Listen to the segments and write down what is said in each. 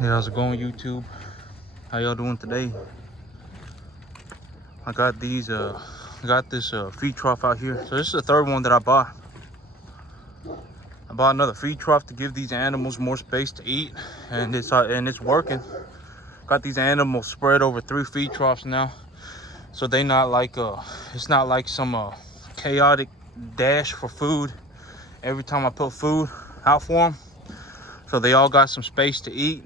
Hey, how's it going, YouTube? How y'all doing today? I got these this feed trough out here. So this is the third one that I bought. I bought another feed trough to give these animals more space to eat, and it's working. Got these animals spread over 3 feed troughs now, so they not like it's not like some chaotic dash for food every time I put food out for them. So they all got some space to eat.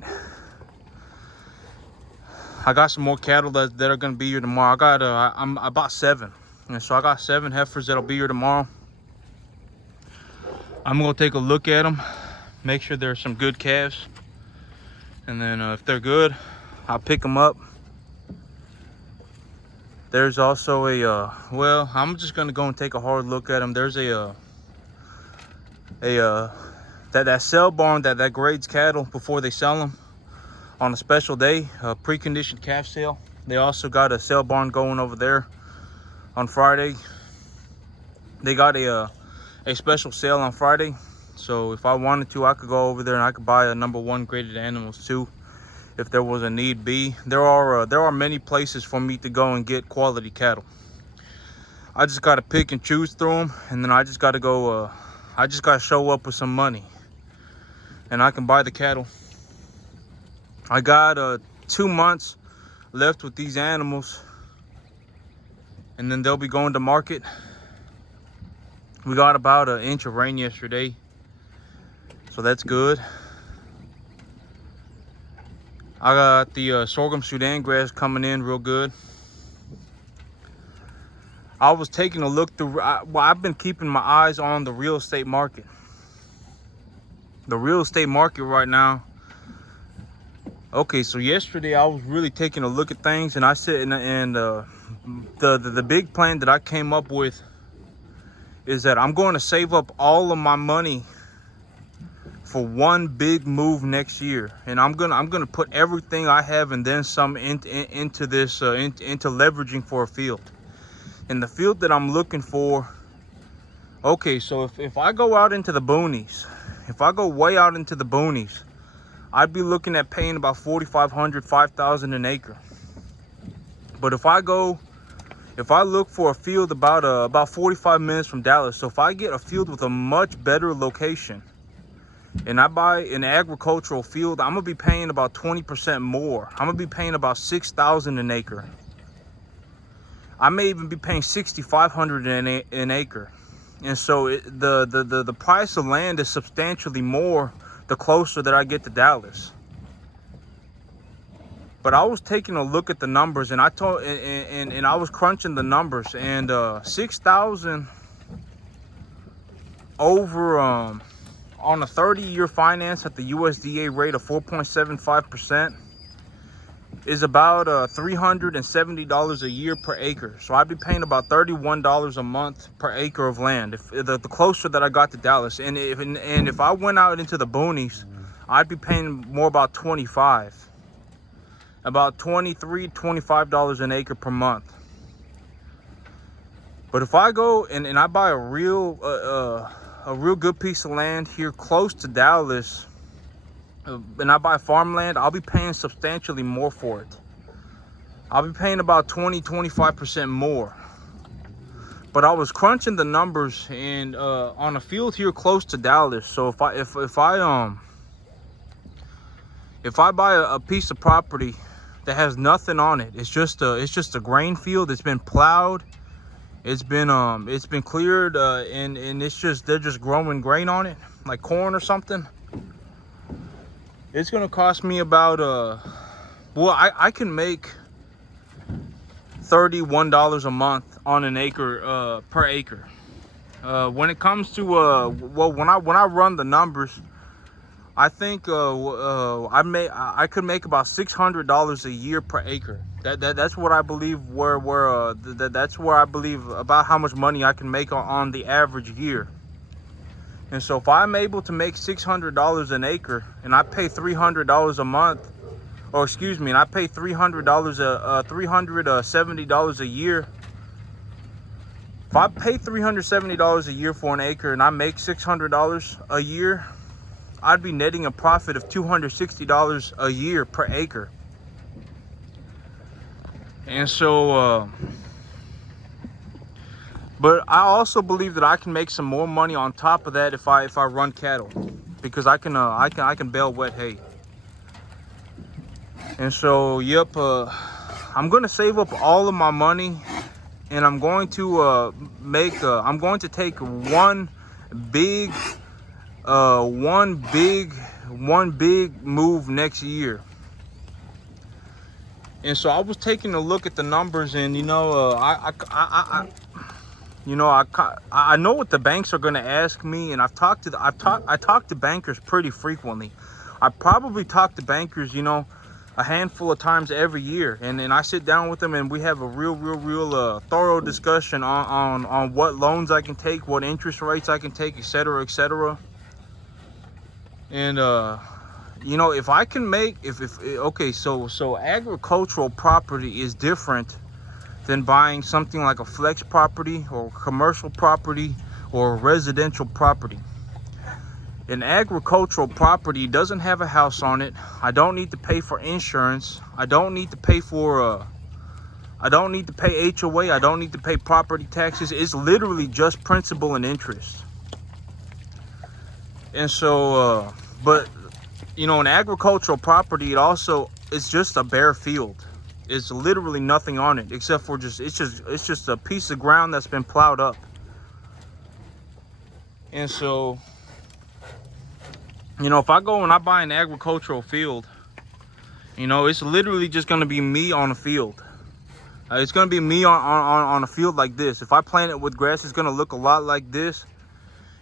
I got some more cattle that are gonna be here tomorrow. I bought 7, and so I got 7 heifers that'll be here tomorrow. I'm gonna take a look at them, make sure there's some good calves, and then if they're good, I'll pick them up. There's also a well, I'm just gonna go and take a hard look at them. There's that sale barn that grades cattle before they sell them on a special day, a pre-conditioned calf sale. They also got a sale barn going over there on Friday. They got a special sale on Friday, so if I wanted to, I could go over there and I could buy a number 1 graded animals too, if there was a need be. There are many places for me to go and get quality cattle. I just got to pick and choose through them, and then I just got to go. I just got to show up with some money, and I can buy the cattle. I got 2 months left with these animals, and then they'll be going to market. We got about 1 inch of rain yesterday, so that's good. I got the sorghum Sudan grass coming in real good. I was taking a look through, I've been keeping my eyes on the real estate market. The real estate market right now. Okay, so yesterday I was really taking a look at things, and I said, and the big plan that I came up with is that I'm going to save up all of my money for one big move next year, and I'm gonna put everything I have and then some into this into leveraging for a field. And the field that I'm looking for. Okay, so if I go out into the boonies, if I go way out into the boonies, I'd be looking at paying about $4,500, $5,000 an acre. But if I look for a field about 45 minutes from Dallas, so if I get a field with a much better location, and I buy an agricultural field, I'm gonna be paying about 20% more. I'm gonna be paying about $6,000 an acre. I may even be paying $6,500 an acre. And so the price of land is substantially more the closer that I get to Dallas. But I was taking a look at the numbers, and I was crunching the numbers, and 6,000 over on a 30-year finance at the USDA rate of 4.75% is about $370 a year per acre. So I'd be paying about $31 a month per acre of land if the closer that I got to Dallas. And if I went out into the boonies, I'd be paying more about $25, about $23, $25 an acre per month. But if I go and I buy a real good piece of land here close to Dallas, and I buy farmland, I'll be paying substantially more for it. I'll be paying about 20-25% more. But I was crunching the numbers, and on a field here close to Dallas. So if I buy a piece of property that has nothing on it, it's just a grain field. It's been plowed, it's been cleared, and they're just growing grain on it, like corn or something. It's gonna cost me about I can make $31 a month on an acre per acre. When it comes to when I run the numbers, I think I could make about $600 a year per acre. That's what I believe that's where I believe about how much money I can make on the average year. And so if I'm able to make $600 an acre, and I pay $300 a month, or excuse me, and I pay $370 a year. If I pay $370 a year for an acre and I make $600 a year, I'd be netting a profit of $260 a year per acre. And so, but I also believe that I can make some more money on top of that if I run cattle, because I can bale wet hay. And so, yep, I'm gonna save up all of my money, and I'm going to I'm going to take one big move next year. And so I was taking a look at the numbers, and I know what the banks are going to ask me, and I talk to bankers pretty frequently. I probably talk to bankers, a handful of times every year, and then I sit down with them and we have a real thorough discussion on what loans I can take, what interest rates I can take, etc., etc. And if I can make so agricultural property is different than buying something like a flex property or commercial property or residential property. An agricultural property doesn't have a house on it. I don't need to pay for insurance. I don't need to pay HOA. I don't need to pay property taxes. It's literally just principal and interest. And so, but an agricultural property, it's just a bare field. It's literally nothing on it except for it's just a piece of ground that's been plowed up. And so, if I go and I buy an agricultural field, it's literally just going to be me on a field. It's going to be me on a field like this. If I plant it with grass, it's going to look a lot like this.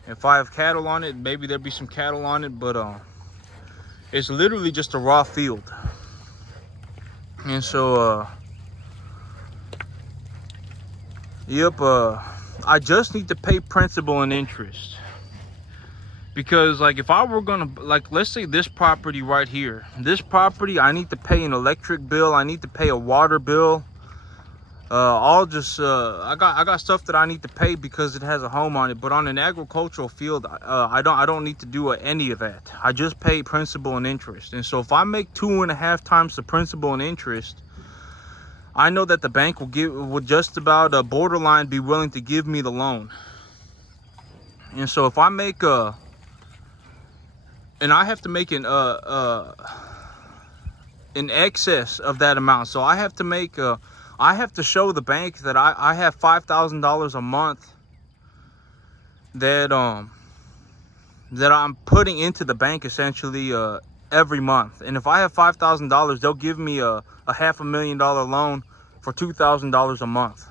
If I have cattle on it, maybe there'll be some cattle on it, but it's literally just a raw field. And so, I just need to pay principal and interest. Because if I were gonna, let's say this property right here, I need to pay an electric bill, I need to pay a water bill, I got stuff that I need to pay because it has a home on it. But on an agricultural field, I don't need to do any of that. I just pay principal and interest. And so if I make 2.5 times the principal and interest, I know that the bank would just about borderline be willing to give me the loan. And so if I make and I have to make in excess of that amount. So I have to make I have to show the bank that I have $5,000 a month that I'm putting into the bank essentially every month. And if I have $5,000, they'll give me a $500,000 loan for $2,000 a month.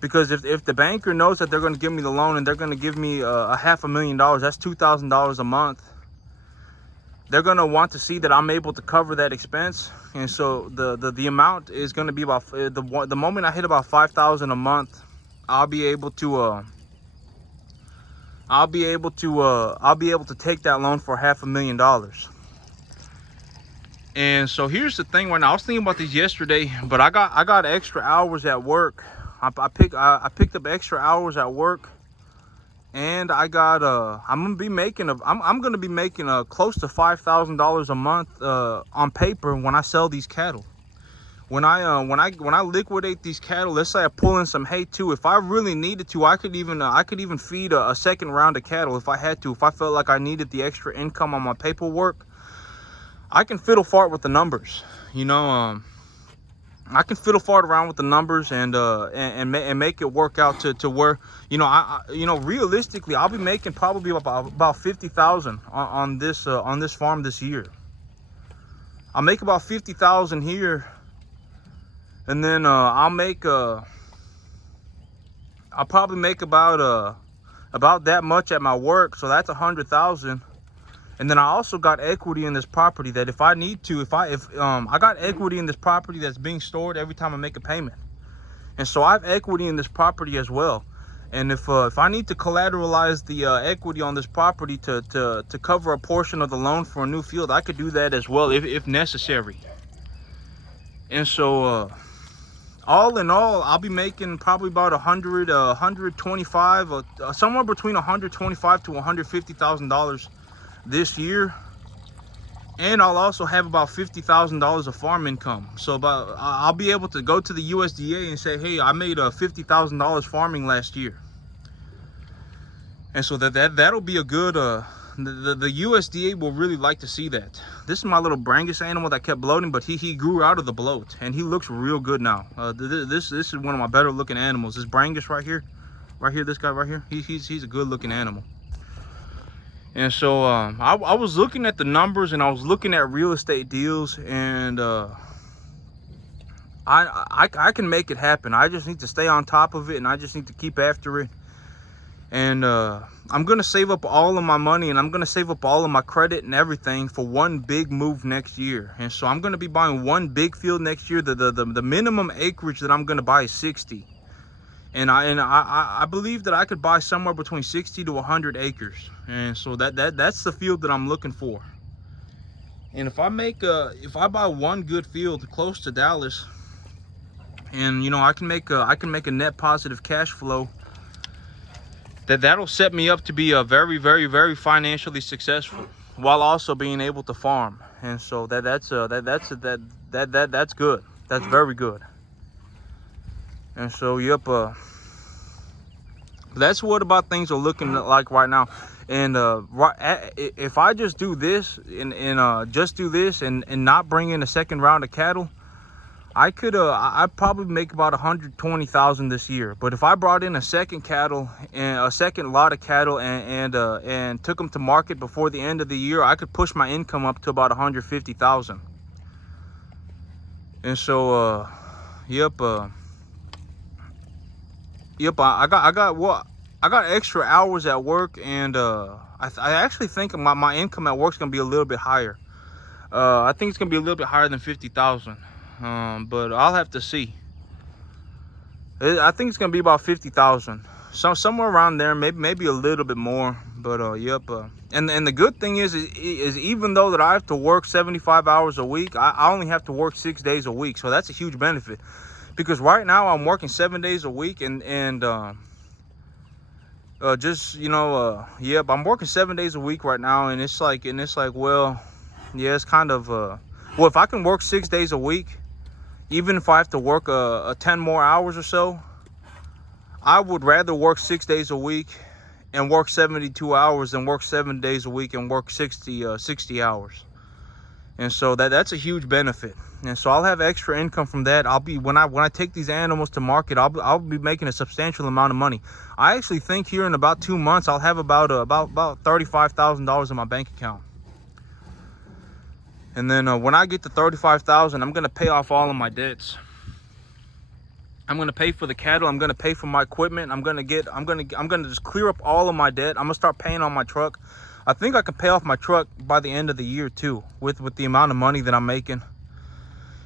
Because if the banker knows that they're going to give me the loan and they're going to give me a $500,000, that's $2,000 a month. They're going to want to see that I'm able to cover that expense. And so the amount is going to be about the moment I hit about $5,000 a month, I'll be able to take that loan for $500,000. And so here's the thing right now. I was thinking about these yesterday, but I got extra hours at work. I picked up extra hours at work. And I got I'm gonna be making close to $5,000 a month on paper when I sell these cattle. When I liquidate these cattle, let's say I pull in some hay too. If I really needed to, I could even feed a second round of cattle if I had to. If I felt like I needed the extra income on my paperwork, I can fiddle fart with the numbers. I can fiddle fart around with the numbers and make it work out to where realistically I'll be making probably about 50,000 on this farm this year. I'll make about 50,000 here, and then I'll probably make about that much at my work, so that's 100,000. And then I also got equity in this property that if I need to, I got equity in this property that's being stored every time I make a payment. And so I have equity in this property as well. And if I need to collateralize the equity on this property to cover a portion of the loan for a new field, I could do that as well if necessary. And so all in all, I'll be making probably about 125, somewhere between $125,000 to $150,000 this year. And I'll also have about $50,000 of farm income. So I'll be able to go to the USDA and say, hey, I made $50,000 farming last year. And so that'll be a good, the USDA will really like to see that. This is my little Brangus animal that kept bloating, but he grew out of the bloat and he looks real good now. This is one of my better looking animals. This Brangus right here, this guy right here, he's a good looking animal. And so I was looking at the numbers and I was looking at real estate deals, and I can make it happen. I just need to stay on top of it, and I just need to keep after it. And I'm gonna save up all of my money, and I'm gonna save up all of my credit and everything for one big move next year. And so I'm gonna be buying one big field next year. The minimum acreage that I'm gonna buy is 60. And I believe that I could buy somewhere between 60 to 100 acres. And so that's the field that I'm looking for. And if I buy one good field close to Dallas, and you know, I can make a net positive cash flow, that'll set me up to be a very, very, very financially successful while also being able to farm. And so that's good. That's very good. And so, yep, that's what about things are looking like right now. And if I just do this and not bring in a second round of cattle, I'd probably make about 120,000 this year. But if I brought in a second lot of cattle and took them to market before the end of the year, I could push my income up to about 150,000. And so, yep. I got extra hours at work, and I actually think my income at work is gonna be a little bit higher. I think it's gonna be a little bit higher than 50,000, but I'll have to see. I think it's gonna be about 50,000, somewhere around there, maybe a little bit more. But yep. And the good thing is even though that I have to work 75 hours a week, I only have to work 6 days a week, so that's a huge benefit. Because right now I'm working 7 days a week, and just, you know, yep, I'm working 7 days a week right now, and it's like, well, yeah, it's kind of, well, if I can work 6 days a week, even if I have to work 10 more hours or so, I would rather work 6 days a week and work 72 hours than work 7 days a week and work 60 hours. And so that's a huge benefit. And so I'll have extra income from that. I'll be, when I take these animals to market, I'll be making a substantial amount of money. I actually think here in about 2 months I'll have about $35,000 in my bank account. And then when I get to 35,000, I'm gonna pay off all of my debts. I'm gonna pay for the cattle. I'm gonna pay for my equipment. I'm gonna just clear up all of my debt. I'm gonna start paying on my truck. I think I can pay off my truck by the end of the year too, with the amount of money that I'm making.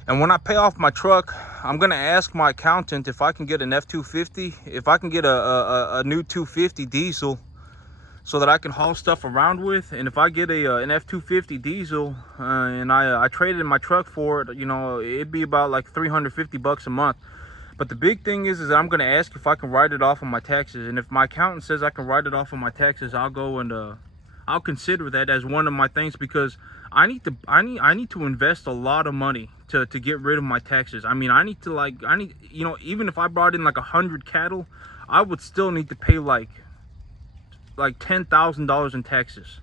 And when I pay off my truck, I'm gonna ask my accountant if I can get an F-250, if I can get a new 250 diesel, so that I can haul stuff around with. And if I get an F-250 diesel and I traded in my truck for it, you know, it'd be about like $350 a month. But the big thing is that I'm gonna ask if I can write it off on my taxes. And if my accountant says I can write it off on my taxes, I'll go and I'll consider that as one of my things, because I need to invest a lot of money to get rid of my taxes. I mean, I need, you know, even if I brought in like 100 cattle, I would still need to pay like $10,000 in taxes.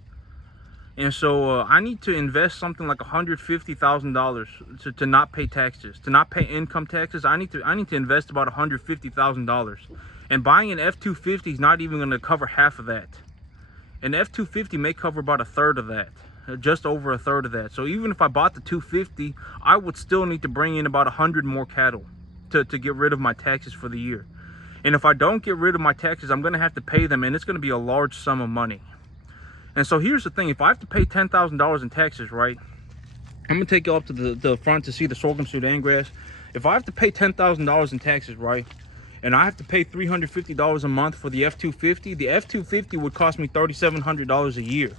And so I need to invest something like $150,000 to not pay taxes, to not pay income taxes. I need to invest about $150,000. And buying an F-250 is not even going to cover half of that. An F-250 may cover about a third of that, just over a third of that. So even if I bought the 250, I would still need to bring in about 100 more cattle to get rid of my taxes for the year. And if I don't get rid of my taxes, I'm going to have to pay them, and it's going to be a large sum of money. And so here's the thing. If I have to pay $10,000 in taxes, right, I'm going to take you up to the front to see the sorghum Sudan grass. If I have to pay $10,000 in taxes, right, and I have to pay $350 a month for the F-250, the F-250 would cost me $3,700 a year.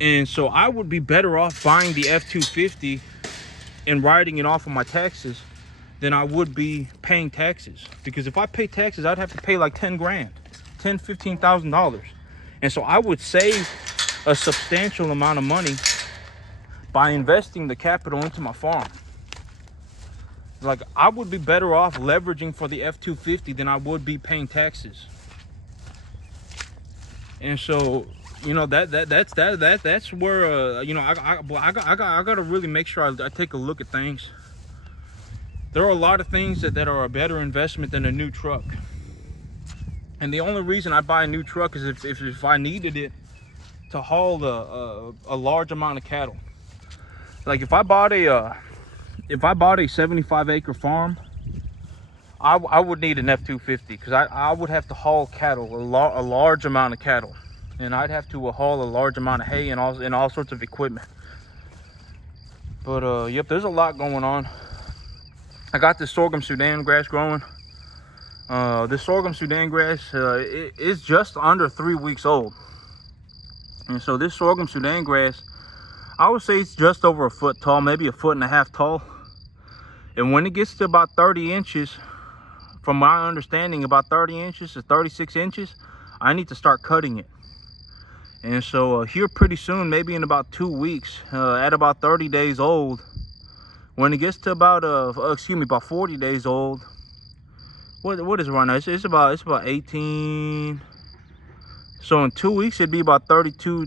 And so I would be better off buying the F-250 and writing it off of my taxes than I would be paying taxes. Because if I pay taxes, I'd have to pay like 10 grand, $15,000. And so I would save a substantial amount of money by investing the capital into my farm. Like, I would be better off leveraging for the F-250 than I would be paying taxes. And so, you know, that's where you know, I got to really make sure I take a look at things. There are a lot of things that are a better investment than a new truck. And the only reason I buy a new truck is if I needed it to haul a large amount of cattle. Like, if I bought a 75-acre farm, I would need an F-250, because I would have to haul cattle, a large amount of cattle, and I'd have to haul a large amount of hay and all sorts of equipment. But yep, there's a lot going on. I got this sorghum Sudan grass growing. This sorghum Sudan grass is just under 3 weeks old, and so this sorghum Sudan grass, I would say it's just over a foot tall, maybe a foot and a half tall. And when it gets to about 30 inches, from my understanding, about 30 inches to 36 inches, I need to start cutting it. And so here pretty soon, maybe in about 2 weeks, at about 30 days old, when it gets to about about 40 days old, what is it right now? It's about 18. So in 2 weeks, it'd be about 32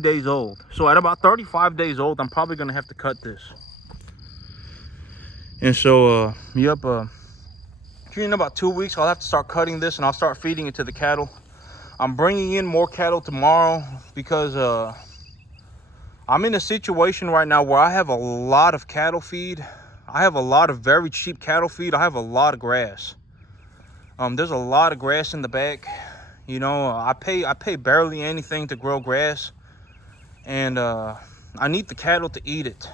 days old. So at about 35 days old, I'm probably gonna have to cut this. And so yep, here in about 2 weeks, I'll have to start cutting this, and I'll start feeding it to the cattle. I'm bringing in more cattle tomorrow because I'm in a situation right now where I have a lot of cattle feed. I have a lot of very cheap cattle feed. I have a lot of grass. There's a lot of grass in the back. You know, I pay barely anything to grow grass, and I need the cattle to eat it.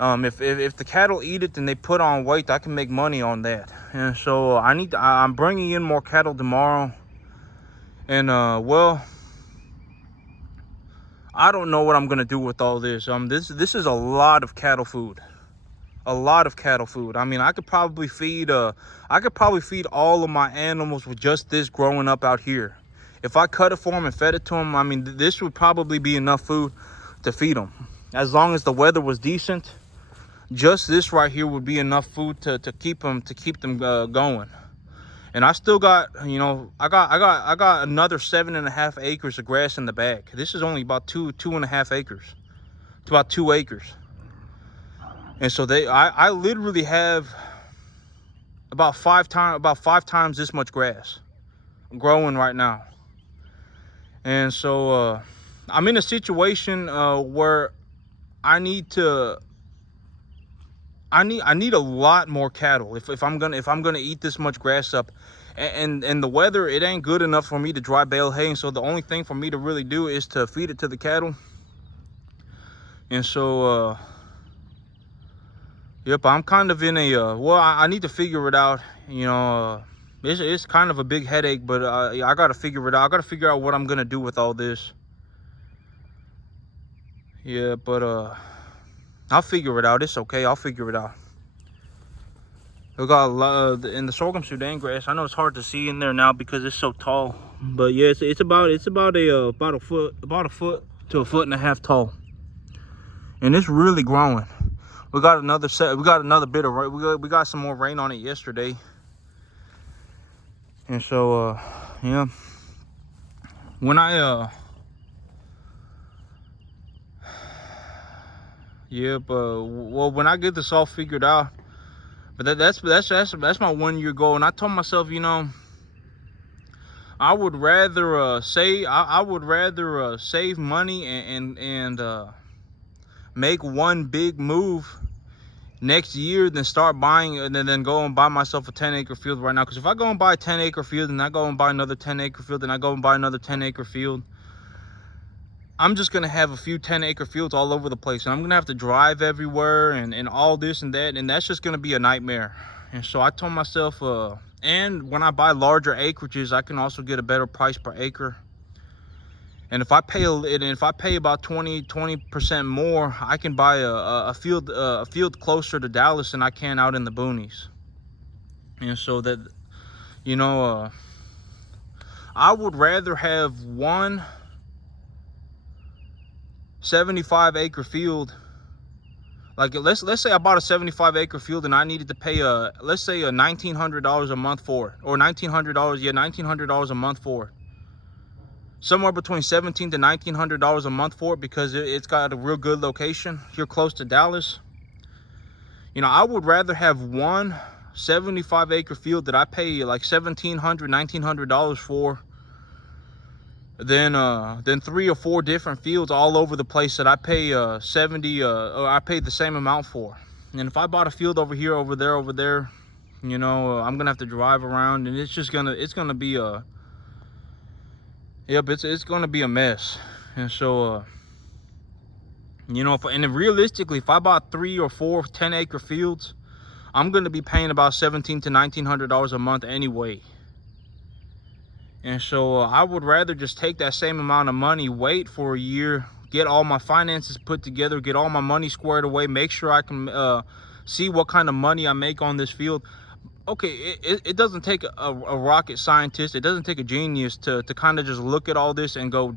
If the cattle eat it and they put on weight, I can make money on that. And so I'm bringing in more cattle tomorrow. And well, I don't know what I'm gonna do with all this. This is a lot of cattle food. A lot of cattle food. I mean, I could probably feed all of my animals with just this growing up out here. If I cut it for them and fed it to them, I mean, this would probably be enough food to feed them. As long as the weather was decent, just this right here would be enough food to keep them going. And I still got, you know, I got another 7.5 acres of grass in the back. This is only about 2.5 acres. It's about 2 acres. And so I literally have about five times this much grass growing right now. And so I'm in a situation where I need a lot more cattle if I'm gonna eat this much grass up. And the weather, it ain't good enough for me to dry bale hay. And so the only thing for me to really do is to feed it to the cattle. And so yep, I'm kind of in a well, I need to figure it out. You know, it's kind of a big headache, but I gotta figure it out. I gotta figure out what I'm gonna do with all this. Yeah, but I'll figure it out. It's okay. I'll figure it out. We got a lot in the sorghum Sudan grass. I know it's hard to see in there now because it's so tall, but yeah, it's about a foot to a foot and a half tall, and it's really growing. We got another bit of rain. We got some more rain on it yesterday, and so yeah. When I well, when I get this all figured out, but that's my 1 year goal. And I told myself, you know, I would rather save money and make one big move next year than start buying and then go and buy myself a 10-acre field right now. Because if I go and buy a 10-acre field and I go and buy another 10-acre field and I go and buy another 10-acre field, I'm just gonna have a few 10-acre fields all over the place, and I'm gonna have to drive everywhere and all this and that, and that's just gonna be a nightmare. And so I told myself, and when I buy larger acreages, I can also get a better price per acre. And if I pay about 20% more, I can buy a field closer to Dallas than I can out in the boonies. And so that, you know, I would rather have one 75-acre field. Like let's say I bought a 75-acre field and I needed to pay let's say a $1,900 a month for it, or $1,900, yeah, $1,900 a month for it. Somewhere between $1,700 to $1,900 a month for it, because it's got a real good location here close to Dallas. You know, I would rather have one 75-acre field that I pay like $1,700, $1,900 for, than 3 or 4 different fields all over the place that I pay or I pay the same amount for. And if I bought a field over here, over there, you know, I'm gonna have to drive around, and it's gonna be a, yep, it's gonna be a mess. And so you know, and realistically, if I bought 3 or 4 10-acre fields, I'm gonna be paying about $1,700 to $1,900 a month anyway. And so I would rather just take that same amount of money, wait for a year, get all my finances put together, get all my money squared away, make sure I can see what kind of money I make on this field. Okay, it doesn't take a rocket scientist, it doesn't take a genius to kind of just look at all this and go,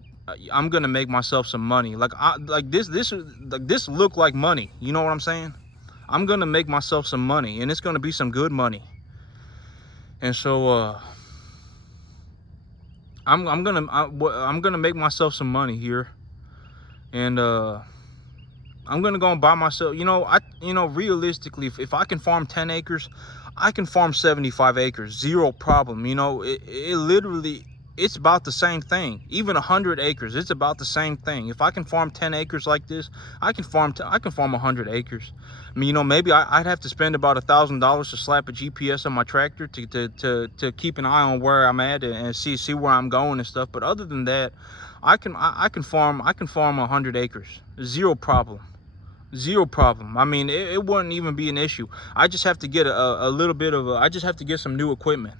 I'm gonna make myself some money. Like this look like money, you know what I'm saying? I'm gonna make myself some money, and it's gonna be some good money. And so I'm gonna make myself some money here, and I'm gonna go and buy myself, you know, realistically, if I can farm 10 acres, I can farm 75 acres, zero problem. You know, it literally, it's about the same thing. Even 100 acres, it's about the same thing. If I can farm 10 acres like this, I can farm 100 acres. I mean, you know, maybe I'd have to spend about $1,000 to slap a GPS on my tractor to keep an eye on where I'm at and see where I'm going and stuff. But other than that, I can farm 100 acres, zero problem. Zero problem. I mean, it wouldn't even be an issue. I just have to get a little bit of I just have to get some new equipment.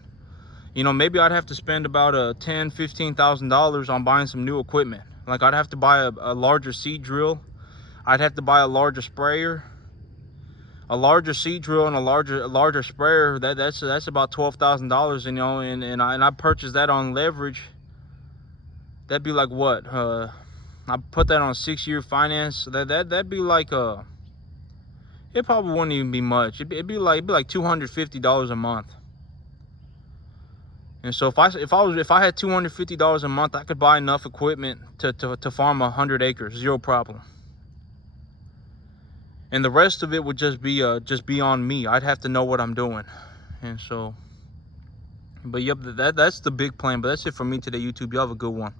You know, maybe I'd have to spend about $10,000-$15,000 on buying some new equipment. Like I'd have to buy a larger seed drill. I'd have to buy a larger sprayer, a larger seed drill, and a larger sprayer. That's about $12,000. You know, and I purchased that on leverage. That'd be like what? I put that on 6-year finance. That'd be like it probably wouldn't even be much. It'd be like $250 a month. And so if I had $250 a month, I could buy enough equipment to farm 100 acres, zero problem. And the rest of it would just be on me. I'd have to know what I'm doing. And so, but yep, that's the big plan. But that's it for me today, YouTube. Y'all have a good one.